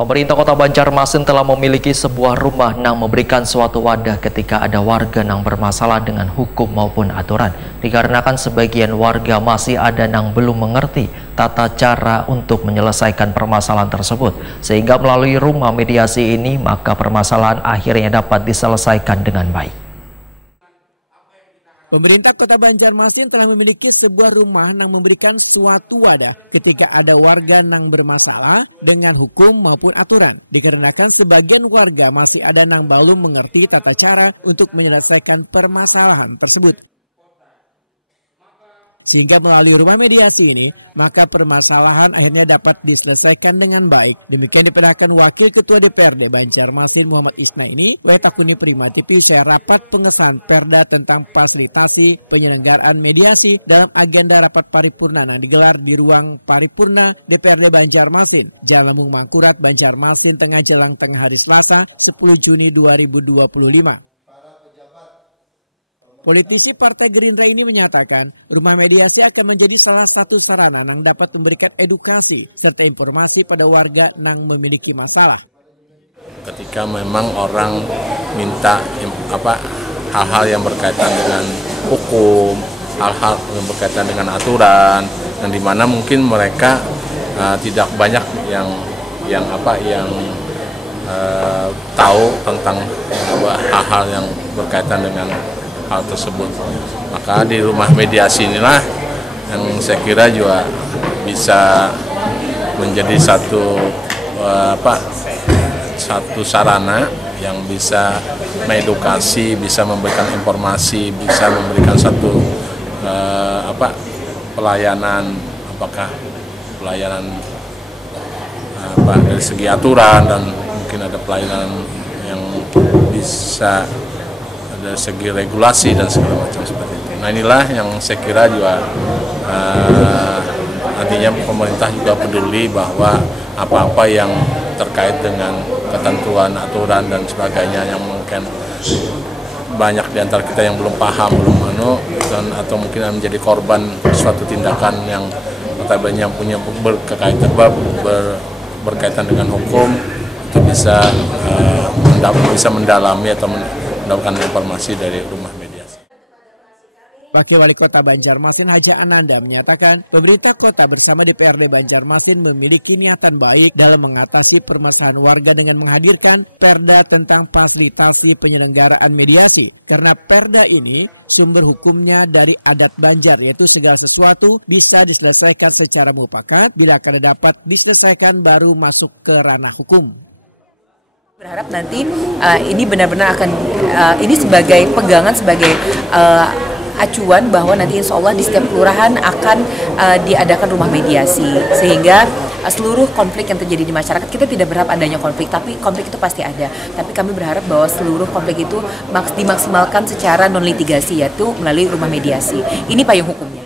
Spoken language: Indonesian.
Pemerintah Kota Banjarmasin telah memiliki sebuah rumah yang memberikan suatu wadah ketika ada warga yang bermasalah dengan hukum maupun aturan. Dikarenakan sebagian warga masih ada yang belum mengerti tata cara untuk menyelesaikan permasalahan tersebut. Sehingga melalui rumah mediasi ini, maka permasalahan akhirnya dapat diselesaikan dengan baik. Pemerintah Kota Banjarmasin telah memiliki sebuah rumah yang memberikan suatu wadah ketika ada warga yang bermasalah dengan hukum maupun aturan. Dikarenakan sebagian warga masih ada yang belum mengerti tata cara untuk menyelesaikan permasalahan tersebut. Sehingga melalui rumah mediasi ini, maka permasalahan akhirnya dapat diselesaikan dengan baik. Demikian diperintahkan Wakil Ketua DPRD Banjarmasin Muhammad Isna ini, Takuni Primati usai rapat pengesahan Perda tentang fasilitasi penyelenggaraan mediasi dalam agenda rapat paripurna yang digelar di ruang paripurna DPRD Banjarmasin, Jalan Lambung Mangkurat, Banjarmasin, tengah jelang tengah hari Selasa 10 Juni 2025. Politisi Partai Gerindra ini menyatakan rumah mediasi akan menjadi salah satu sarana yang dapat memberikan edukasi serta informasi pada warga yang memiliki masalah. Ketika memang orang minta hal-hal yang berkaitan dengan hukum, hal-hal yang berkaitan dengan aturan, yang dimana mungkin mereka tidak banyak yang tahu tentang hal-hal yang berkaitan dengan hal tersebut. Maka di rumah mediasi inilah yang saya kira juga bisa menjadi satu sarana yang bisa mengedukasi, bisa memberikan informasi, bisa memberikan satu pelayanan, apakah pelayanan dari segi aturan, dan mungkin ada pelayanan yang bisa dari segi regulasi dan segala macam seperti itu. Nah, inilah yang saya kira juga nantinya pemerintah juga peduli bahwa apa-apa yang terkait dengan ketentuan, aturan dan sebagainya yang mungkin banyak di antara kita yang belum paham, atau mungkin menjadi korban suatu tindakan yang notabene yang punya berkaitan dengan hukum, itu bisa mendalami atau mendapatkan informasi dari rumah mediasi. Wakil Wali Kota Banjarmasin Haja Ananda menyatakan pemerintah kota bersama DPRD Banjarmasin memiliki niatan baik dalam mengatasi permasalahan warga dengan menghadirkan Perda tentang fasilitasi penyelenggaraan mediasi. Karena Perda ini sumber hukumnya dari adat Banjar, yaitu segala sesuatu bisa diselesaikan secara mufakat, bila kada dapat diselesaikan baru masuk ke ranah hukum. Berharap nanti ini benar-benar akan ini sebagai pegangan, sebagai acuan bahwa nanti insya Allah di setiap kelurahan akan diadakan rumah mediasi, sehingga seluruh konflik yang terjadi di masyarakat, kita tidak berharap adanya konflik, tapi konflik itu pasti ada. Tapi kami berharap bahwa seluruh konflik itu dimaksimalkan secara non litigasi, yaitu melalui rumah mediasi. Ini payung hukumnya.